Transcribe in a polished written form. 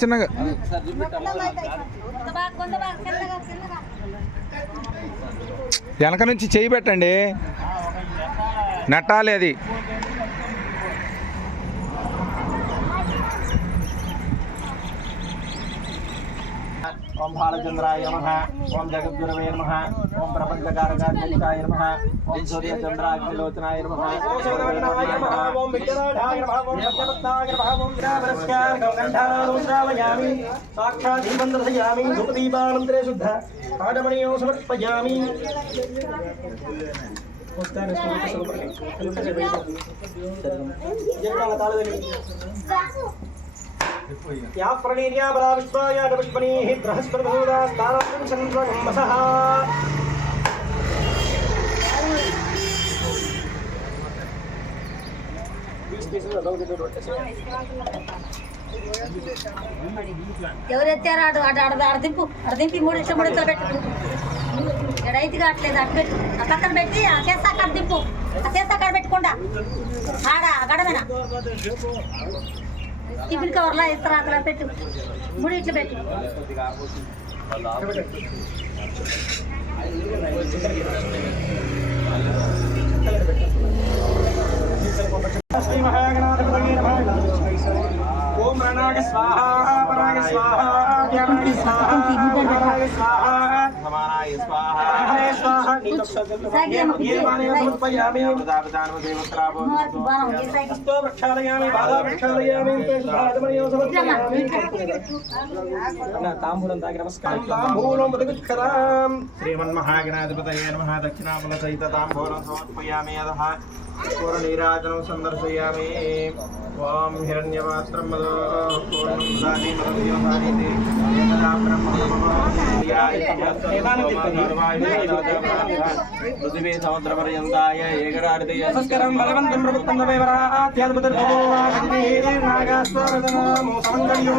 చిన్నగా వెనక నుంచి చేయి పెట్టండి, నెట్టాలి అది. ओम भालचंद्राय नमः, ओम जगद्गुरवे नमः, ओम प्रपंचकारकाय नमः, ओम सूर्यचंद्राग्निलोचनाय नमः, ओम विद्याराधाय नमः, ओम सत्यवत्ताय नमः, ओम विरामरस्कार गंगाधारां श्रावयामि, साक्षात् दीपं दर्शयामि, धूपदीपानन्तरे शुद्ध आडमणियो समर्पयामि। या प्रणीर्या बला विश्वाय पुष्पणीः बृहस्पतिभूता स्थानं चन्द्रगम्मसः ఎవరెత్తారో అడదింపి మూడు ఇట్లా పెట్టు. ఎడైతే కావట్లేదు అటు పెట్టు, ఆ పక్కన పెట్టి ఆ చేస్తా అక్కడ దింపు, ఆ చేస్తా అక్కడ పెట్టకుండా ఆడ గడమేనా టిఫిన్ కవర్లా ఇస్తారా అక్కడ పెట్టు, ముడి ఇట్లా పెట్టు. శ్రీ మహాగణాధిపతయే నమః. ఓం రణాగ స్వాహా పరాగ స్వాహా జ్ఞానాయ స్వాహా పరాగ స్వాహా సమానాయ స్వాహా హరే స్వాహా నీకక్షేమానే సమర్పయామి. హస్తో ప్రక్షాళయామి, పాదా ప్రక్షాళయామి, ఆదమనీయో సమర్పయామి. తాంబూలం తాగి నమస్కారం. తాంబూలం బతుకుక్కరాం. శ్రీమన్మహాగణాధిపతయే నమః. దక్షిణాఫల సహిత తాంబూలం సమర్పయామి. అదః పూర్ణనీరాజనం సందర్శయామి. ఓం హిరణ్యపాత్రం మదో పూర్ణముదాని మదవ్యోమానీతి ఏకదా పృథివీ సముద్రపర్యంతాయ ఏకరాడితే యశస్కరం బలవంతం ప్రభుత్వం నాగాస్వరదనమో సమంగళ్యో